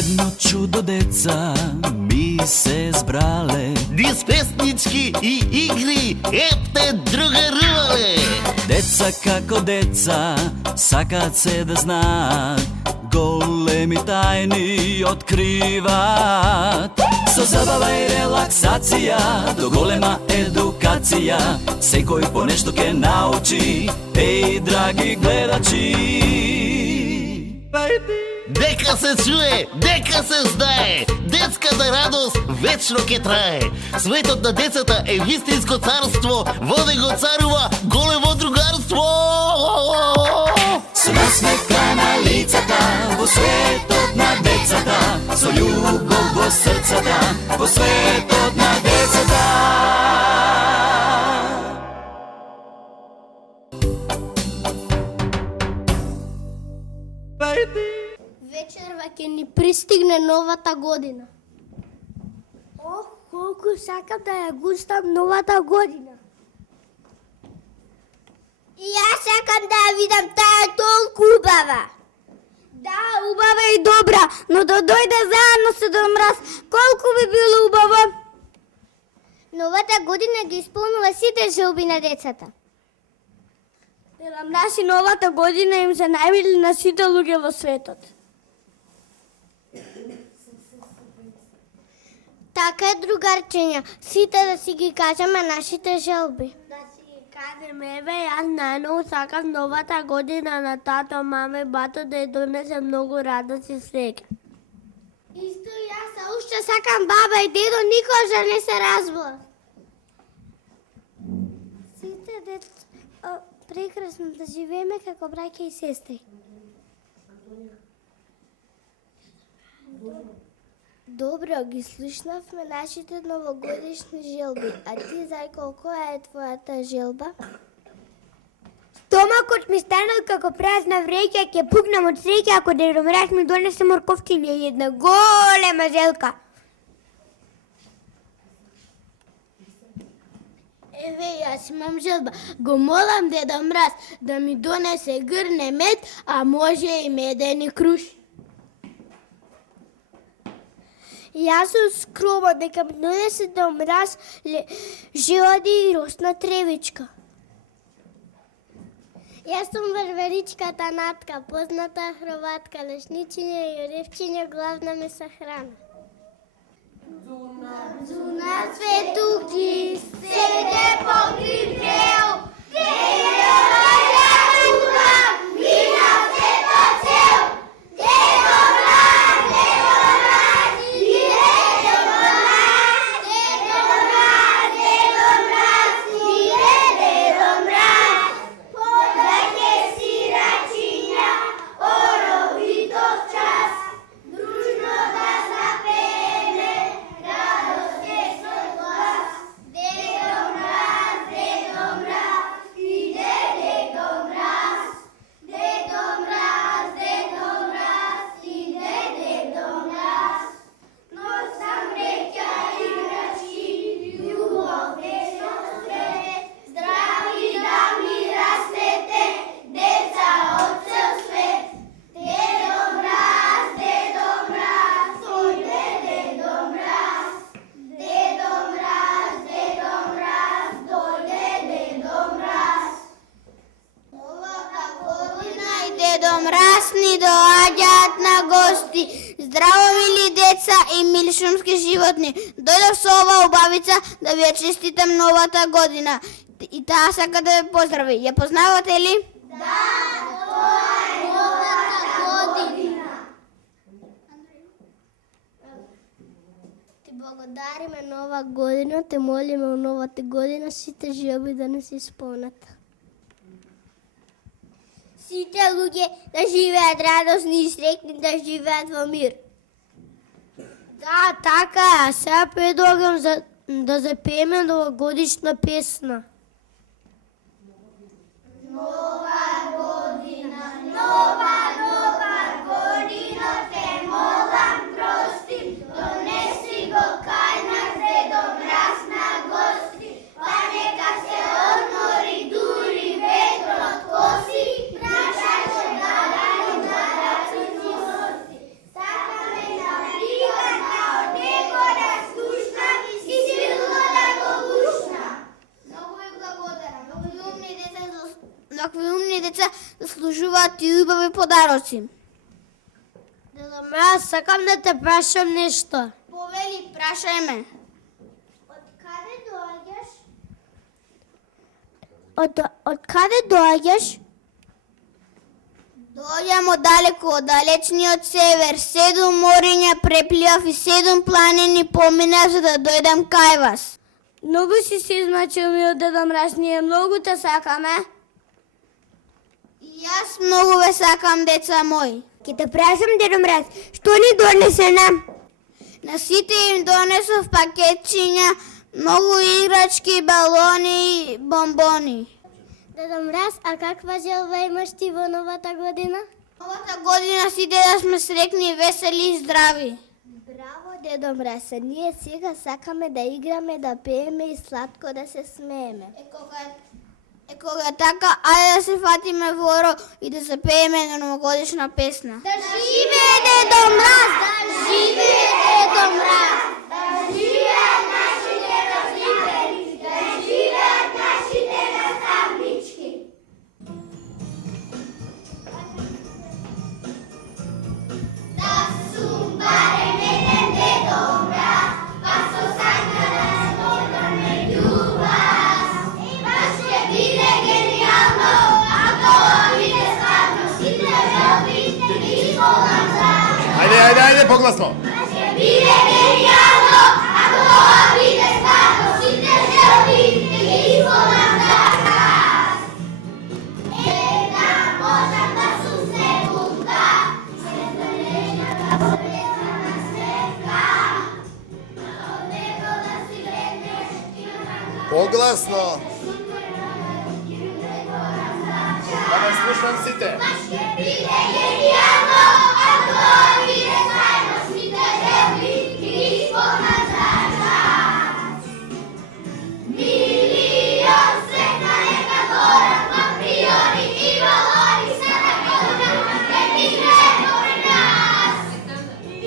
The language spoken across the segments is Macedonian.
Едно чудо деца ми се збрале, низ песнички и игри епте другарувале. Деца како деца сакаат се да знаат, големи тајни откриваат. Со забава и релаксација до голема едукација, секој по нешто ке научи. Еј, драги гледачи, дека се чуе, дека се знае, детската радост вечно ке трае. Светот на децата е вистинско царство, во него царува големо другарство. Со насмеха лицата, во светот на децата, со љубов во срцата, во светот на децата. Вечерва ќе ни пристигне новата година. Ох, колку сакам да ја густам новата година. И јас сакам да ја видам таа толку убава. Да, убава и добра, но да дојде заедно со Дед Мраз, колку би било убаво. Новата година ги исполнува сите желби на децата. Дед Мраз и новата година им се најмили на сите луѓе во светот. Така е, другарчиња, сите да си ги кажеме нашите желби. Да си ги кажеме, еве, јас најнову сакам новата година на тато, маме, бато да ја донесе многу радост и среќа. Исто јас, а уште сакам баба и дедо никога не се разбола. Сите деца, прекрасно да живееме како браќа и сестри. Добро, ги слушнавме нашите новогодишни желби. А ти, Зајко, која е твојата желба? Стомакот ми станал како празна вреќа, ќе пукнам од среќа ако Дед Мраз ми донесе морковчиња и една голема желка. Еве, јас имам желба. Го молам Деда Мраз да ми донесе грне мед, а може и медени круши. Јас сум скромна дека ми донесе Дед Мраз желади и росна тревичка. Јас сум верверичката Натка, позната хроватка, лешничиња и оревчиња главна ми сахрана. Зуна светуки, седе покрив грел, греје роја чуда, мина сето цел. Дедо Мраз, иде Дедо Мраз, Дедо Мраз, Дедо Мраз, иде Дедо Мраз. Подајте си рачиња, оровитов час, дружно да запееме, радост е со глас. Дедо Мраз, Дедо Мраз, иде Дедо Мраз. Дедо Мраз, Дедо Мраз, иде Дедо Мраз. Носам среќа и играчки, љубов вечно свет. Здрави да ми растете, деца од цел свет. Дедо Мраз, Дедо Мраз, дојде Дедо Мраз. Дедо Мраз, Дедо Мраз, дојде Дедо Мраз. Новата година и Дедо Мраз ни доаѓаат на гости. Здраво, мили деца и мили шумски животни. Дојдов со ова убавица да ви ја честитам новата година. И таа сака да ве поздрави. Ја познавате ли? Да, тоа е новата година. Ти благодариме нова година, те молиме у новата година сите желби да не се исполнат. Сите луѓе да живеат радосни и среќни, да живеат во мир. Да, така е. Сега предлагам да запееме новогодишна песна. Нова година, нова година, те молам прости, донеси го кај нас Дедо Мраз на гости, па нека се одмори дури ветрот коси, наша ќе да даде на раци носи. Сакаме да добиваат и убави подароци. Дедо Мраз, сакам да те прашам нешто. Повели, прашај ме. Од каде доаѓаш? Од каде доаѓаш? Доаѓам од далеку, од далечниот север. 7 мориња препливав и 7 планини поминав за да дојдам кај вас. Многу си се измачил, мил Дедо Мраз, ние многу те сакаме. И јас многу ве сакам, деца мои. Ке те прашам, Дедо Мраз, што ни донесе нам? На сите им донесов пакетчиња, многу играчки, балони и бомбони. Дедо Мраз, а каква желба имаш ти во новата година? Новата година сите да сме срекни, весели и здрави. Браво, Дедо Мраз, ние сега сакаме да играме, да пееме и сладко да се смееме. Кога така, ајде да се фатиме воро и да запееме на новогодишна песна. Да живее Дедо Мраз! Да живее Дедо Мраз! Да живеат нашите родители! Да живеат нашите наставнички! Да сум барем еден Дедо Мраз, па со сака да се дојдам меѓу вас. Баш ќе биде генијално, ако биде стварно, сите желби ги исполнам за. Ајде, погласно. Баш ќе биде генијално, ако биде стварно, сите желби ги исполнам за вас. Да можам да сум секунда, светлината повезана светка, од него да си гледнеш и на Погласно. Да ме слушам сите. Баш ќе биде генијално, ако биде заедно, сите желби ги исполнат за вас. Милион сретна нека горат, паприони и балони, сата година ќе мине покрај нас.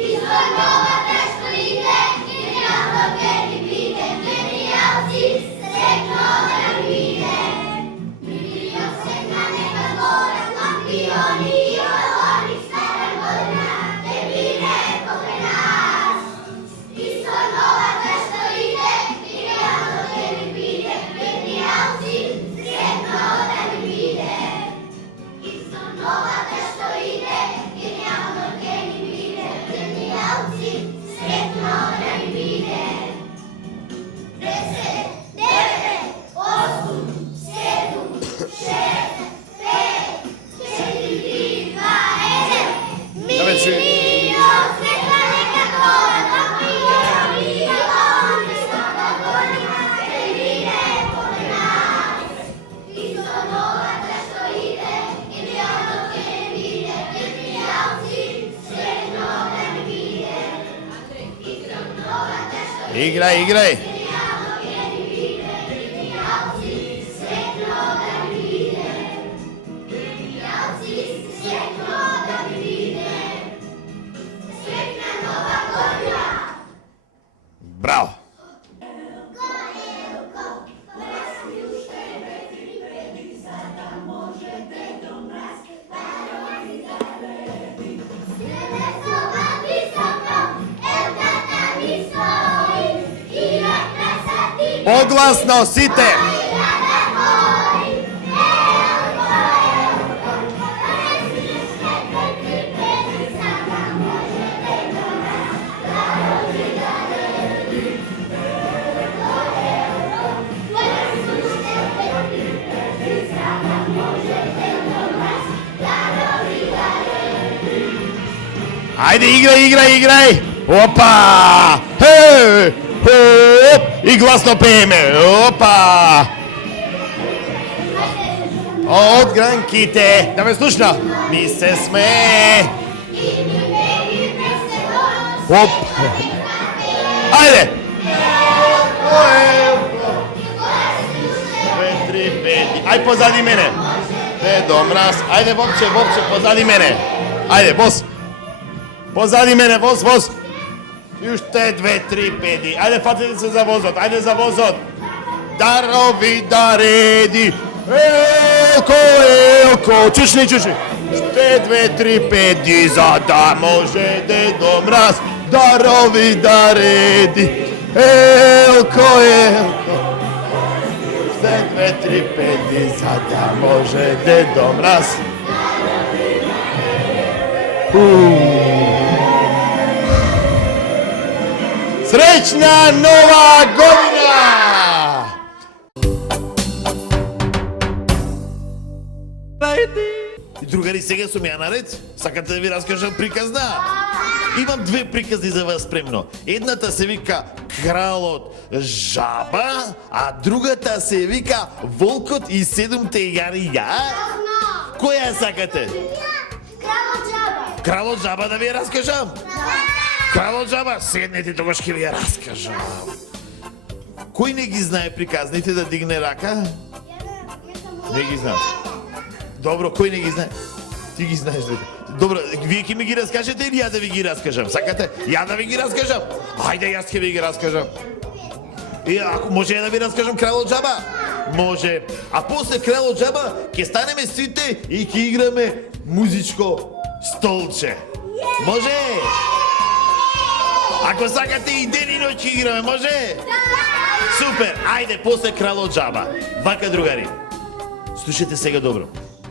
Извор новата што иде, генијално ќе ни биде, генијалци сретно да ни биде. Милион сретна нека горат, паприони и балони, сата година ќе мине покрај нас. Извор новата што иде, генијално ќе ни биде, генијалци сретно да ни биде. Извор новата што иде, генијално ќе ни биде, генијалци сретно да ни биде. 10, 9, 8, 7, 6, 5, 4, 3, 2, 1. Да ме чуј. Милион светла нека горат, паприони и балони, сата година ќе мине покрај нас. Извор новата што иде, генијално ќе ни биде, генијалци сретно да ни биде. Извор новата што Играј. генијално ќе ни биде, генијалци сретно да ни биде. Генијалци сретно да ни биде. Сретна нова година! Браво. Погласно сите. Ајде, играј. Опа! Хоп! И гласно пееме. Опа! Од гранките. Да ме слушна. Ми се смее. Оп! Ајде! 2, 3, 5. Ај позади мене. Дедо Мраз. Ајде, Вовче, позади мене. Ајде, бос. Позади мене, воз. И уште 2, 3, 5. Ајде, фатете се за возот. Дарови дареди. Елко. Чучни. 1, 2, 3, 5, за да може Дедо Мраз дарови да реди. Елко, елко. 1, 2, 3, 5, за да може Дедо Мраз. Среќна нова година! Другари, сега сум ја наред. Сакате да ви раскажам приказна? Имам две приказни за вас спремно. Едната се вика Кралот жаба, а другата се вика Волкот и 7-те јарија. Која сакате? Кралот жаба. Кралот жаба да ви ја раскажам? Кралот жаба, седнете тогаш ќе ви ја раскажам. Кој не ги знае приказните да дигне рака? Не ги знам. Добро, кој не ги знае? Ти ги знаеш, дете. Добро, вие ќе ми ги раскажете или ја да ви ги раскажам? Сакате? Ја да ви ги раскажам? Ајде, јас ќе ви ги раскажам. И ако може да ви раскажам Кралот жаба? Може. А после Кралот жаба ќе станеме сите и ќе играме музичко столче. Може? Ако сакате и ден и ноќ ќе играме, може? Супер, ајде, после Кралот жаба. Вака, другари. Слушайте сега добро.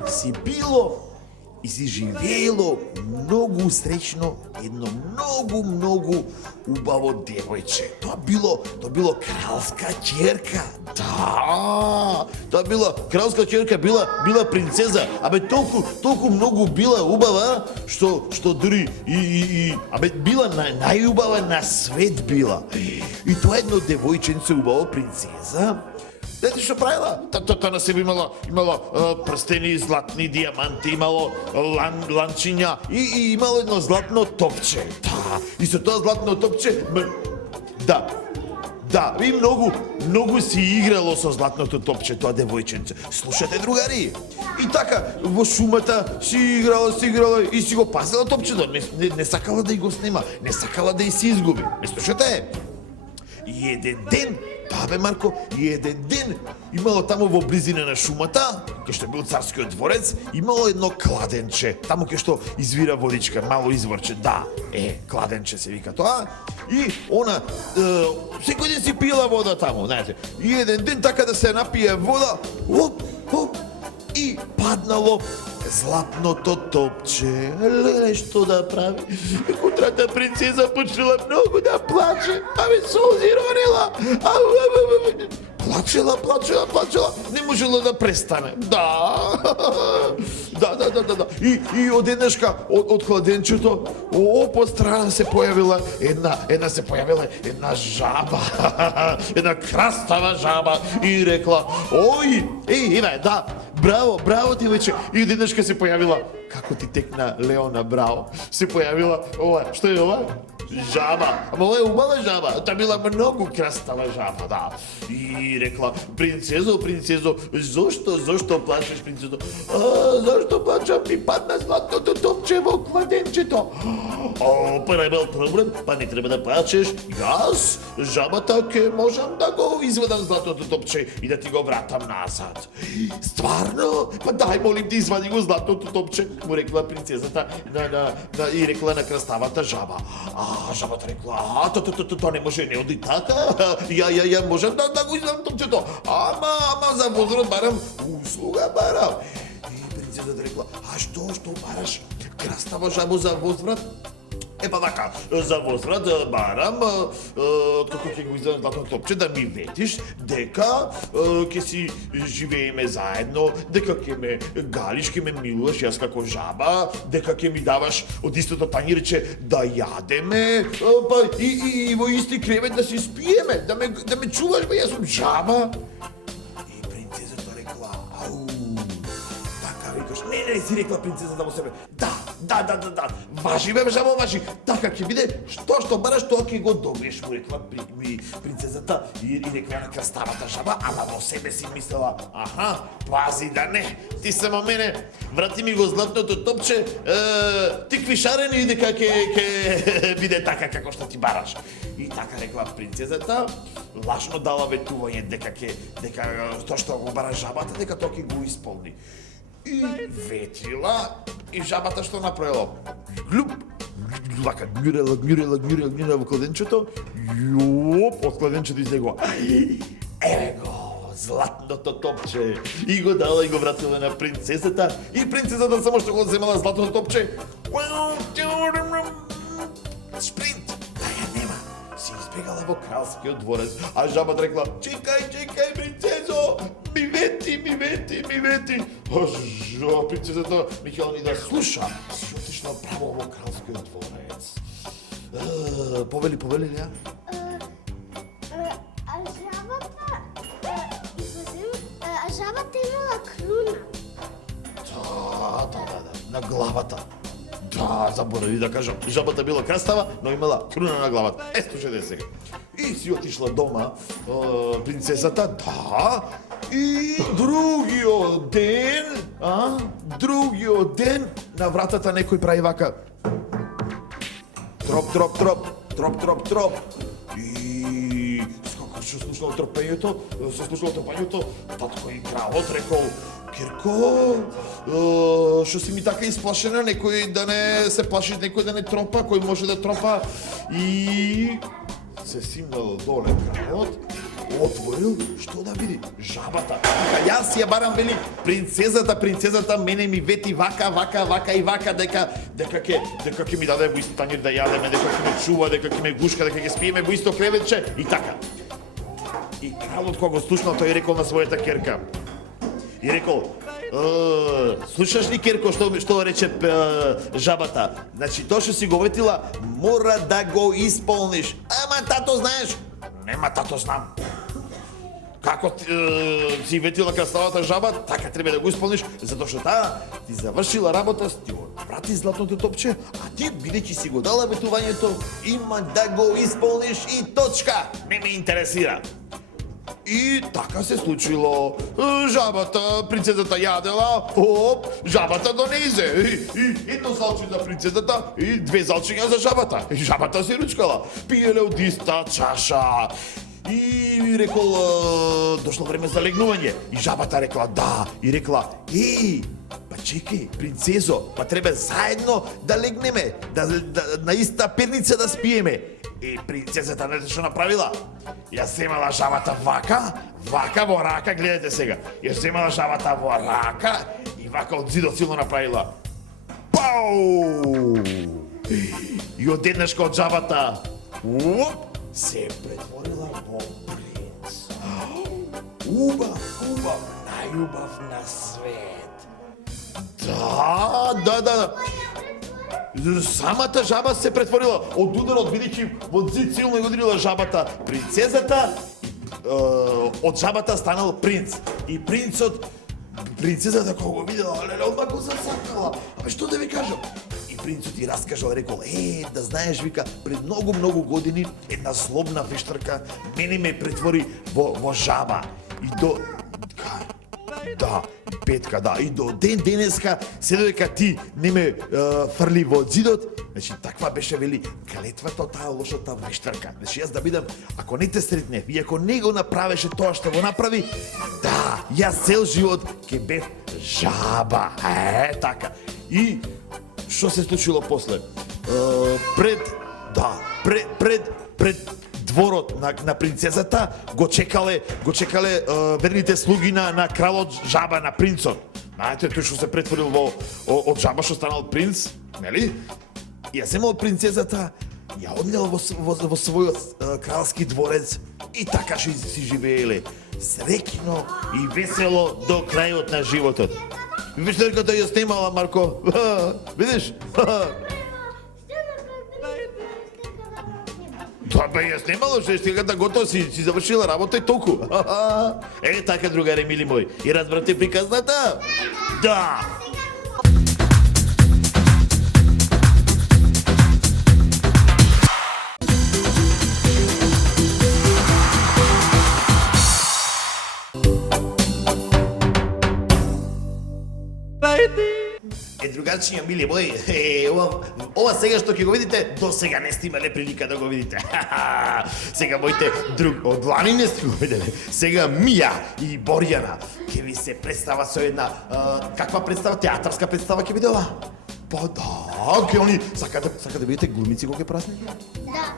Си било и си живеело многу среќно едно многу убаво девојче. Тоа било кралска ќерка. Да, тоа била кралска ќерка, била принцеза. Абе толку многу била убава што дури абе била најубава на свет била. И тоа едно девојченце убаво принцеза. Знаете што правила? Тоа на себе имала прстени, златни, диаманти, имало ланчиња и имало едно златно топче. Да, и со тоа златно топче, да, и многу си играло со златното топче тоа девојченце. Слушате, другари? И така, во шумата си играла и си го пазила топчето. Не сакала да и го снема, не сакала да и се изгуби. Не слушате? И еден ден, да бе Марко, и еден ден имало таму во близина на шумата, кај што бил царскиот дворец, имало едно кладенче, таму кај што извира водичка, мало изворче, да, кладенче се вика тоа. И она секој ден си пила вода таму, знаете. И еден ден така да се напие вода, оп, и паднало златното топче. Леле, што да прави? Утрата принцеза почнала многу да плаче. Абе, солзи ронила. Плачела. Не можела да престане. Да. И одеднашка од кладенчето, по страна се појавила една жаба. Една крастава жаба и рекла: "Ој, Иве, да, браво ти вече." И одеднашка се појавила, како ти текна Леона, браво. Се појавила ова, што е ова? Жаба. Ама ова е убава жаба. Та била многу крастава жаба, да. И рекла: "Принцезо, зошто плачеш, принцезо?" "Зошто плачам? Ми падна златното топче во кладенчето." "Па не бил проблем, па не треба да плачеш. Јас, жабата, ќе можам да го извадам златното топче и да ти го вратам назад." "Стварно? Па дај, молим ти, извади го златното топче," му рекла принцезата и рекла на краставата жаба. Жабата рекла: "То не може, не оди така. Ја можам да го извадам топчето. Ама за возврат барам услуга барам." И принцезата рекла: Што бараш? Крастава жабо за возврат?" "Епа вака, за возврат барам, како ќе го извадам златното топче, да ми ветиш дека ќе си живееме заедно, дека ќе ме галиш, ќе ме милуваш јас како жаба, дека ќе ми даваш од истото тањирче да јадеме, па и во исти кревет да си спиеме, да ме чуваш, бе, јас сум жаба." И принцезата рекла: "Така викаш?" "Не, си рекла принцезата во себе. Да, важи бе, жабо, важи. Така ќе биде, што бараш, тоа ќе го добиеш," му рекла принцезата и рекла на краставата жаба, ама во себе си мислела: "Пази да не, ти само мене, врати ми го златното топче, тикви шарени дека ќе биде така како што ти бараш." И така рекла принцезата, лажно дала ветување дека тоа што го бара жабата, дека тоа ќе го исполни. И ветрила и жабата што направила? Глуп, вака гнурела во кладенчето, јоп, од кладенчето излегува. Еве го, златното топче. И го дала и го вратила на принцесата. И принцесата само што го земала златното топче. Спринт, да ја нема. Си избегала во кралскиот дворец, а жабата рекла: чекај, принцезо, ми вети. А принцесата мислела ни да слуша. Си отишла право во кралскиот дворец. Повели ли ја? Жабата имала круна. Да, на главата. Да, заборави да кажам. Жабата била крастава, но имала круна на главата. Слушајте сега. И си отишла дома принцесата, да, и другиот ден на вратата некој прави вака. Троп. И што слушнало тропањето, татко и кралот рекол: Кирко, што си ми така исплашена, некој да не се плаши, некој да не тропа, кој може да тропа. И се симнало доле кралот, отворил, што да види? Жабата. Јас ја барам, вели, принцезата мене ми вети вака, дека ќе ми даде во исто тањер да јадеме, дека ќе ме чува, дека ќе ме гушка, дека ќе спиеме во исто креветче и така. И кралот кога го слушнал, тој рекол на својата керка. И рекол: слушаш ли, керко, што рече жабата? Значи, тоа што си го ветила, мора да го исполниш. Ама, тато, знаеш? Нема, тато, знам. Како си ветила красавата жаба, така треба да го исполниш, затоа што таа ти завршила работа, ти го врати златното топче, а ти, бидејќи си го дала ветувањето, има да го исполниш и точка. Не ме интересира. И така се случило. Жабата, принцезата јадела, жабата донезе. И едно залче за принцезата и две залчиња за жабата. И жабата се ручкала. Пиеле од иста чаша. И рекол: дошло време за легнување. И жабата рекла: да. И рекла: па чекај, принцезо, па треба заедно да легнеме, на иста перница да спиеме. И принцесата не што направила? Ја земала жабата вака во рака, гледате сега. Ја земала жабата во рака и вака од зидот силно направила. Пау! И одеднаш од жабата се претворила во принц. Убав, најубав на свет. Да. Самата жаба се претворила од ударот, бидејќи во зид силно ја ударила жабата принцезата, од жабата станал принц. И принцезата кога го видела, одма го засакала. Абе, што да ви кажам? И принцот и раскажал, рекол: да знаеш, вика, пред многу години една злобна вештарка мене ме претвори во жаба. И Петка, да. И до денеска, се додека ти не ме фрли во зидот, значи таква беше, вели, клетвата од таа лошата вештарка. Значи јас да бидам, ако не те сретне, и ако не го направеше тоа што го направи, да, јас цел живот ќе бев жаба. Така. И што се случило после? Пред дворот на принцезата го чекале верните слуги на кралот жаба, на принцот. Знаете, тој што се претворил од жаба што станал принц, нели? Ја земал принцезата, ја однел во својот кралски дворец и така си живееле среќно и весело до крајот на животот. Виж дека тој ја снимала, Марко? Видиш? Тоа бе ја снимало, што стигата готово си завршила работа и толку. Така, другари мили мои, и разбрате приказната? Да! другарчиња, мили мои, ова сега што ќе го видите, до сега не сте имале прилика да го видите. Сега моите од лани не сте го виделе. Сега Мија и Борјана ќе ви се представа со една каква представа, театарска представа ќе биде ова? Па да, ќе они сака да бидете глумици кога ќе празник? Да.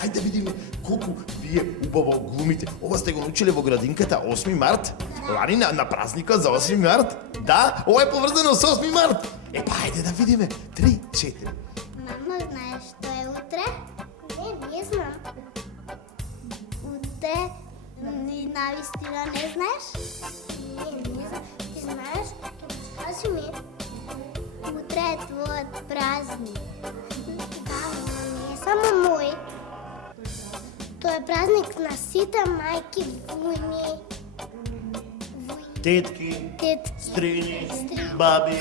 Хајде да видиме колку вие убаво глумите. Ова сте го научиле во градинката 8 март? Лани на празникот за 8 март? Да, ова е поврзано со 8 март. Па хајде да видиме. 3, 4. Мама, знаеш што е утре? Не знам. Утре навистина не знаеш? Не знам. Ти знаеш? Кажи ми. Утре е твојот празник. Да, не е само мој. Тоа е празник на сите мајки вујни. Тетки, стрини, баби.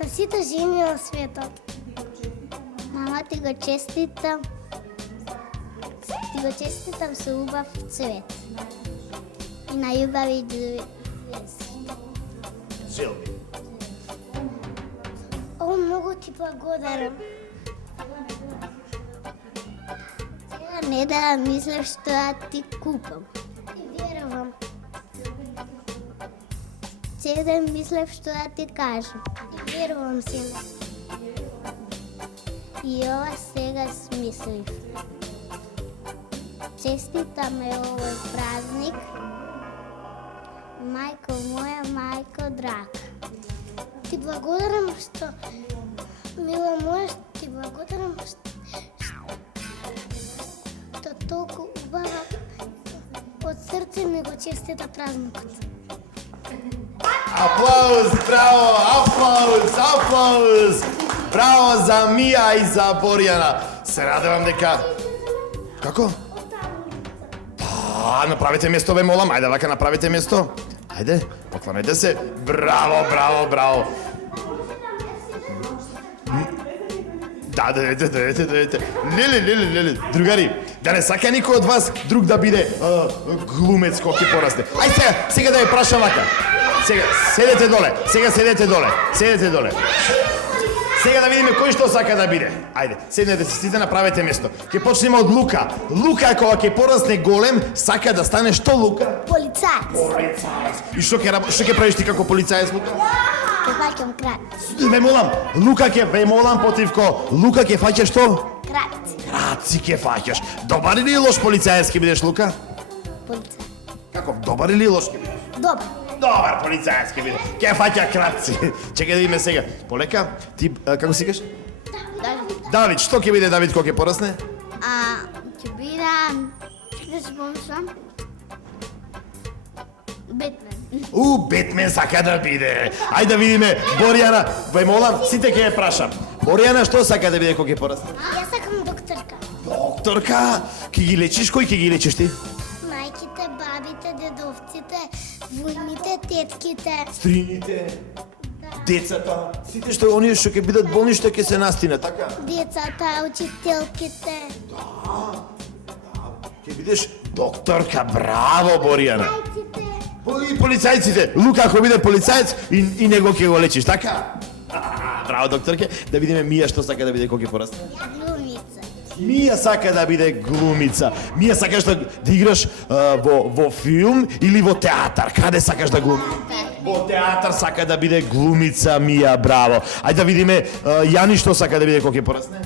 На сите жени на светот. Мама, ти го честитам. Ти го честитам со убав цвет. И на љубави звезди. Желби. О, многу ти благодарам. Сега не да мислам што ја ти купам. Ти верувам. Сега да мислам што ја ти кажам. Ти верувам, сине. И ова сега смислив. Честитаме овој празник. Мајко моја, мајко драга. Ти благодарам што, мила моја, ти благодарам што толку убава од срце ми го честита празникот. Аплауз, браво, аплауз. Браво за Мија и за Борјана. Се радувам дека... Како? Да, направете место, ве молам. Ајде, вака направете место. Ајде, поклонете се. Браво. Да, дојдете. Леле, другари, да не сака никој од вас друг да биде глумец кој ќе порасне. Ајде сега да ја прашам вака. Сега, седете доле. Сега да видиме кој што сака да биде. Ајде, седнете се сите, направете место. Ќе почнеме од Лука. Лука кога ќе порасне голем, сака да стане што Лука? Полицаец. И што ќе правиш ти како полицаец, Лука? Ке фаќам краци. Ве молам, ве молам Потивко, Лука ќе фаќаш што? Краци ќе фаќаш. Добар или лош полицаец ќе бидеш, Лука? Полицаец. Како, добар или лош ќе бидеш? Добар полицаец ќе биде. Ќе фаќа краци. Чекај да видиме сега. Полека, ти како си кажеш? Давид, што ќе биде Давид кога ќе порасне? Ќе биде... Да се помислам. Бетмен. Бетмен сака да биде. Ајде да видиме Борјана. Ве молам, сите ќе ја прашам. Борјана што сака да биде кога ќе порасне? Јас сакам докторка. Докторка? Ќе ги лечиш? Кој ќе ги лечиш ти? Мајките, бабите, дедовците, вујните, тетките. Стрините, децата, сите што оние што ќе бидат болни што ќе се настинат, така? Децата, учителките. Ќе бидеш докторка, браво Борјана. Мајците. И полицајците, Лука ако биде полицаец и него ќе го лечиш, така? Браво докторке, да видиме Мија што сака да биде кога ќе порасне. Глумица. Мија сака да биде глумица. Мија сакаш да играш во филм или во театар? Каде сакаш да глумиш? Во театар сака да биде глумица Мија, браво. Ајде да видиме Јани што сака да биде кога ќе порасне.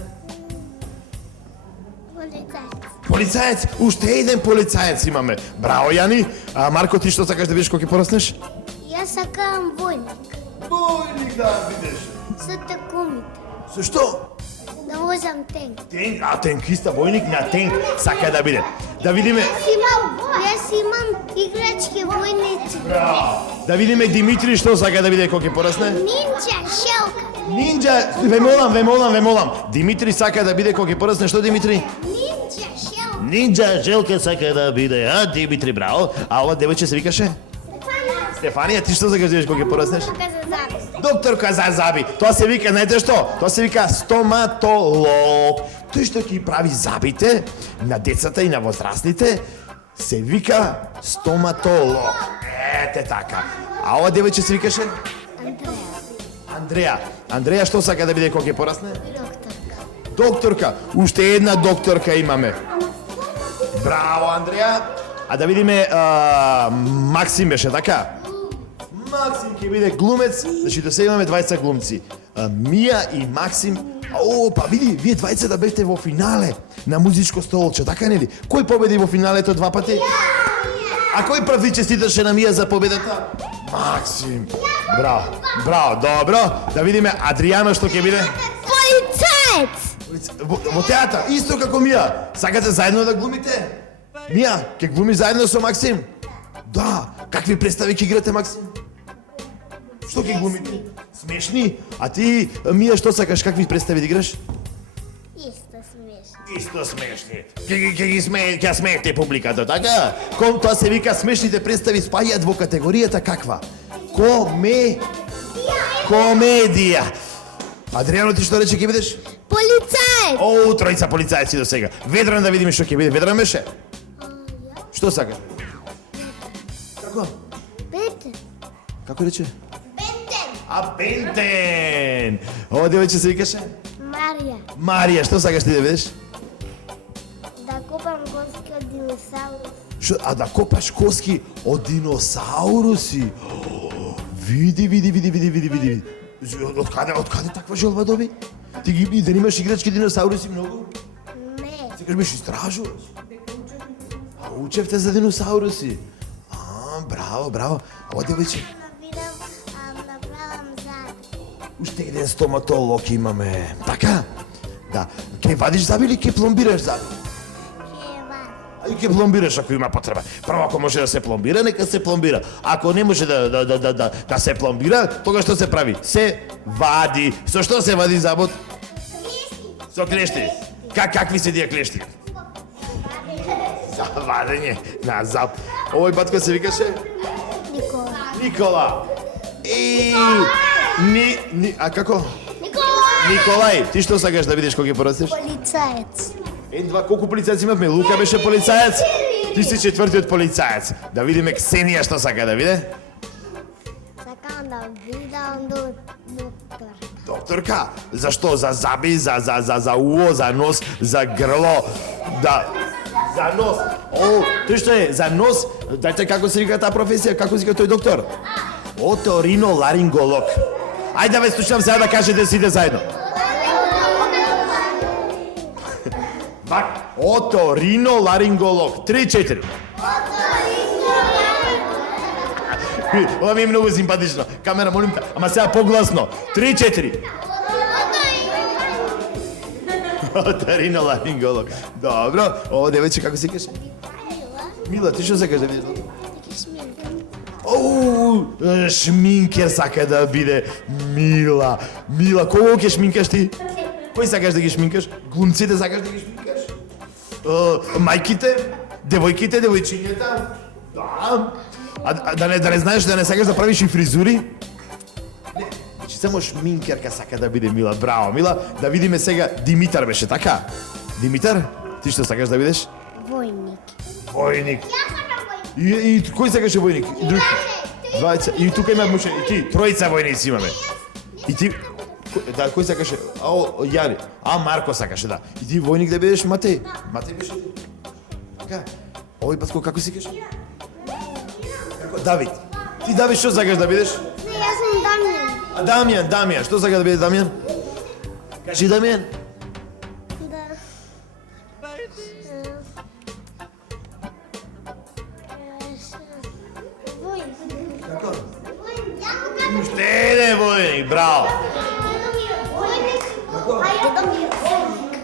Полицаец, уште еден полицаец имаме. Браво Јани. Марко, ти што сакаш да бидеш кога ќе пораснеш? Јас сакам војник. Војник да бидеш. Со текумите. Со што? Да возам тенк. Тенк, тенкиста, војник на тенк сака да биде. Да видиме. Јас имам играчки војници. Браво. Да видиме Димитри што сака да биде кога ќе порасне. Нинџа, шелка. Нинџа, ве молам. Димитри сака да биде кога ќе порасне. Што Димитри? Нинџа, шелка. Нинџа Желка сака да биде, Димитри, браво. А ова девојче се викаше? Стефанија, ти што сакаш да бидеш кога ќе пораснеш? Докторка за заби. Тоа се вика, знаете што? Тоа се вика стоматолог. Тој што ќе прави забите на децата и на возрастните се вика стоматолог. Ете така. А ова девојче се викаше? Андреја. Андреја што сака да биде кога ќе порасне? Докторка. Уште една докторка имаме. Браво, Андреја. А да видиме, Максим беше, така? Максим ќе биде глумец, значи до сега имаме двајца глумци. Мија и Максим. Па види, вие двајцата бевте во финале на музичко столче, така нели? Кој победи во финалето 2 пати? А кој прв ви честиташе на Мија за победата? Максим. Браво, браво, добро. Да видиме Адријано што ќе биде? Полицаец! Во театар, исто како Мија. Сакате заедно да глумите? Мија, ќе глумиш заедно со Максим? Да, какви представи ќе играте, Максим? Што ќе глумите? Смешни? А ти, Мија, што сакаш, какви представи да играш? Исто смешни. Ќе смеете публиката, така? Тоа се вика смешните представи спаѓаат во категоријата каква? Комедија. Адријано, ти што рече ќе бидеш? Полицаец! Тројца полицајци до сега. Ведран да видиме што ќе биде. Ведран беше? Што сакаш? Како? Бентен. Како рече? Бентен! Ова девојче се викаше? Марија. Марија, што сакаш ти да бидеш? Да копам коски од диносауруси. А да копаш коски од диносауруси? Види. Од каде таква желба доби? Ти ги да немаш играчки диносауруси многу? Не. Секаш беше истражуваш? Учевте за диносауруси? Браво. Ова девојче? Уште еден стоматолог имаме. Така? Да. Ке вадиш заби или ке пломбираш заби? И ке пломбираш ако има потреба. Прво, ако може да се пломбира, нека се пломбира. Ако не може да се пломбира, тогаш што се прави? Се вади. Со што се вади забот? Со клешти. Какви се тие клешти? За вадење на заб. Овој батко се викаше? Никола. А како? Николај, ти што сакаш да бидеш кога ќе порастеш? Полицаец. Колку полицајци имавме? Лука беше полицаец? Ти си четвртиот полицаец. Да видиме Ксенија што сака да биде? Сакам да бидам доктор. Докторка? За што? За заби, за уво, за нос, за грло, за нос. Тој што е? За нос? Дајте како се вика таа професија? Како се вика тој доктор? Оториноларинголог. Ајде да ве слушам сега да кажете сите заедно. Оториноларинголог. 3-4. Ова ми е многу симпатично. Камера, молим те, ама сега погласно. 3-4. Оториноларинголог. Добро. Ова девојче како се каже? Мила, ти што сакаш да бидеш? Шминкер сака да биде. Мила, кого ќе шминкаш ти? Кој сакаш да ги шминкаш? Глумците сакаш да ги шминкаш? Мајките? Девојките, девојчињата? Да. Да не знаеш, да не сакаш да правиш и фризури? Не, значи само шминкерка сака да биде Мила. Браво, Мила. Да видиме сега, Димитар беше, така? Димитар, ти што сакаш да бидеш? Војник. И кој сакаше војник? Двајца. И тука има мушен. И ти, тројца војници имаме. И ти... Да, кој сакаше? Јани. Марко сакаше, да. И ти војник да бидеш Матеј? Матеј беше ти? Така? Овој батко како си каже? Давид. Ти, Давид, што сакаш да бидеш? Не, јас сум Дамјан. Дамјан. Што сакаш да биде Дамјан? Кажи Дамјан. Уште еден војник, браво.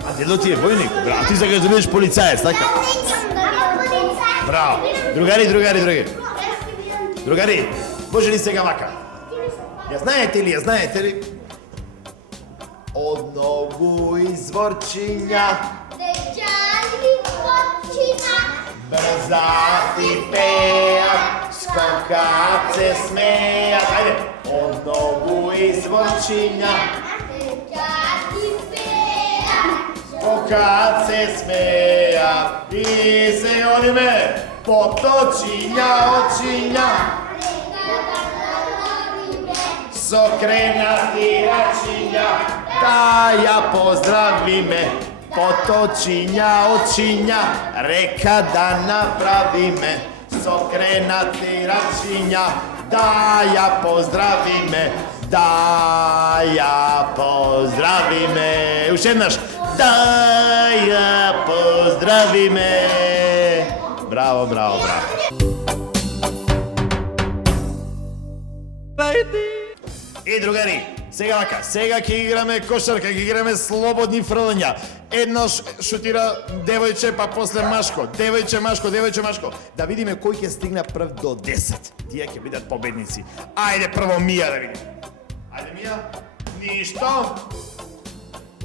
А дедо ти е војник? Браво, ти сакаш да бидеш полицаец, така? Браво. Другари, може ли сега вака? Ја знаете ли? Од многу изворчиња Дечани плочина брзати пеат, скокат се смеат. Ајде. Од многу изворчиња Дечани пеат скокат се смеат. И се одиме поточиња очиња со кренати рачиња, да ја поздравиме, поточиња, очиња, река да направиме, со кренати рачиња, да ја поздравиме, да ја поздравиме. Уште еднаш, да ја поздравиме. Браво, браво, браво. И другари, сега вака, сега ќе играме кошарка, ќе играме слободни фрлања. Еднош шутира девојче, па после машко. Девојче, машко, девојче, машко. Да видиме кој ќе стигне прв до 10. Тие ќе бидат победници. Ајде прво Мија да видиме. Ајде Мија. Ништо.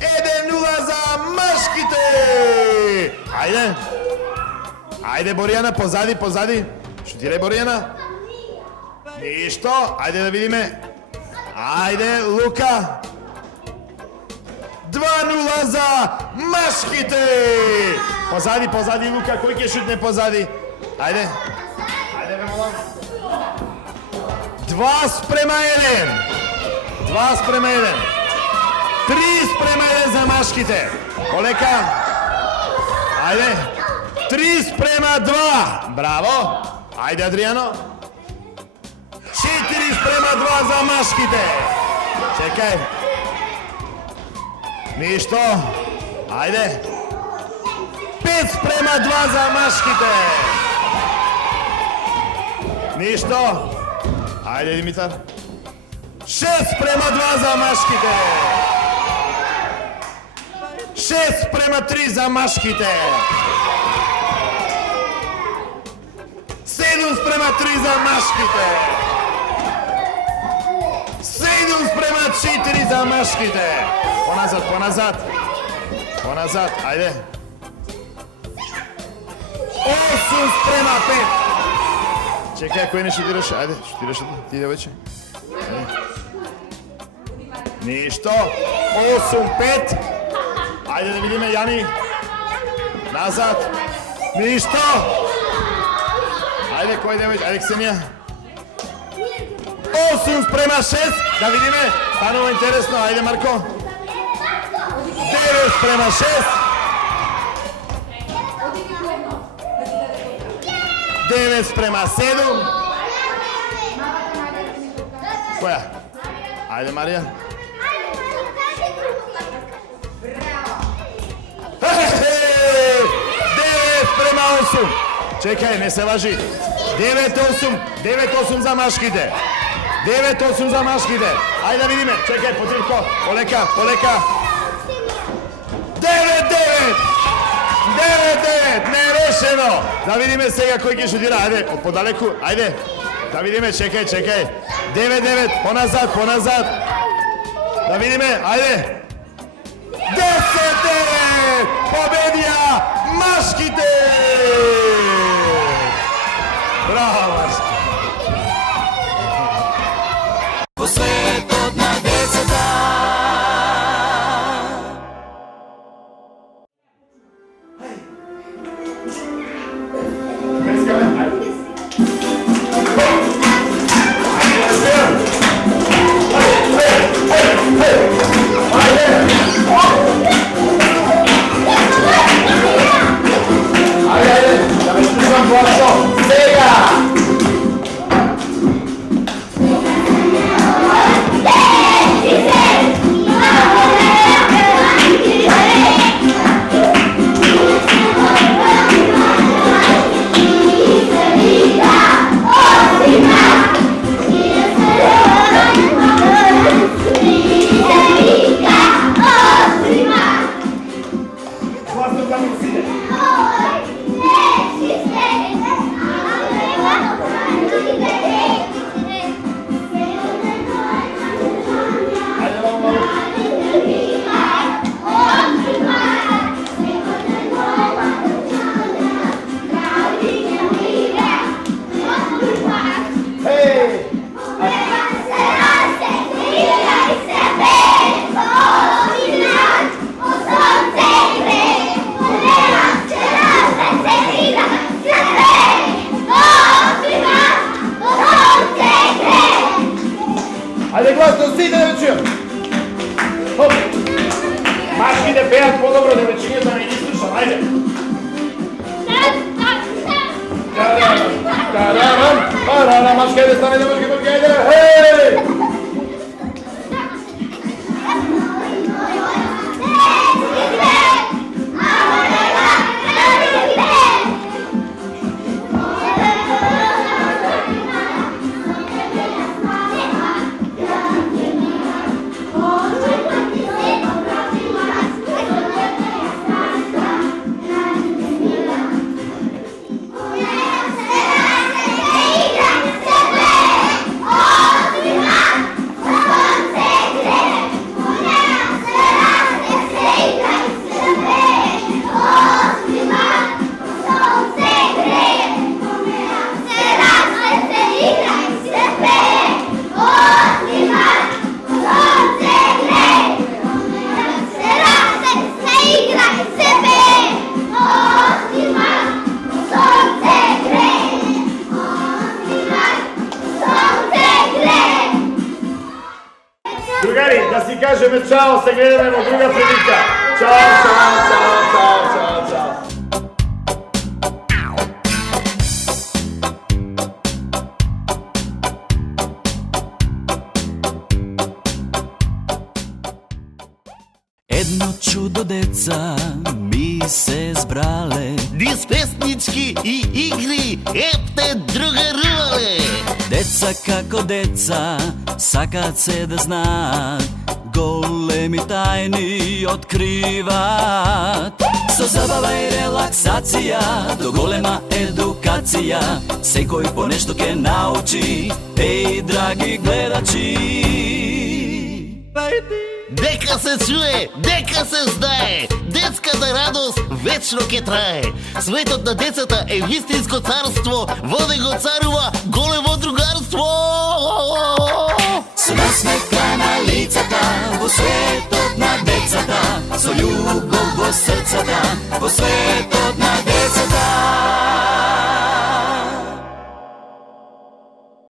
1-0 за машките. Ајде. Ајде Боријана, позади, позади. Шутирај Боријана. Ништо. Ајде да видиме. Ајде, Лука. 2-0 за машките. Позади, позади, Лука. Кој ќе шутне позади? Ајде. Ајде, бе, молам. 2:1. 2:1. 3:1 за машките. Полека. Ајде. 3:2. Браво. Ајде, Адријано. 4:2 за машките. Чекај. Ништо. Ајде. 5:2 за машките. Ништо. Ајде, Димитар. 6:2 за машките. 6:3 за машките. 7:3 за машките. 7:4 за машките. Поназад, поназад. Поназад, ајде. 8:5. Чекај, кој не шутираш? Ајде, шутираш ти девојче. Ништо. 8:5. Ајде да видиме, Јани. Назад. Ништо. Ајде, кој девојче? Ајде, Ксенија. 8:6. Да видиме. Станува интересно. Ајде, Марко. 9:6. 9:7. Која? Ајде, Марија. 9:8. Чекај, не се лажи. 9:8. 9:8 за машките. 9:8 за машките. Ајде да видиме. Чекај, Потривко. Полека, полека. 9:9. 9:9. Нерешено. Да видиме сега кој ќе шутира. Ајде, од подалеку. Ајде. Да видиме, чекај, чекај. 9:9. Поназад, поназад. Да видиме. Ајде. 10:9. Победија машките. Браво, машки. Во светот на децата. Ајде, мачка, ајде стане, мачка, ајде, хеј! Другари, да си кажеме чао, се гледаме во друга прилика. Чао, чао, чао, чао, чао, чао. Едно чудо деца ми се збрале, Низ песнички и игри епте другарувале. деца како деца, сакаат се да знаат, големи тајни откриваат. Со забава и релаксација, до голема едукација, секој по нешто ке научи, еј, драги гледачи. Дека се чуе, дека се знае, детската радост вечно ке трае. Светот на децата е вистинско царство, воде го царува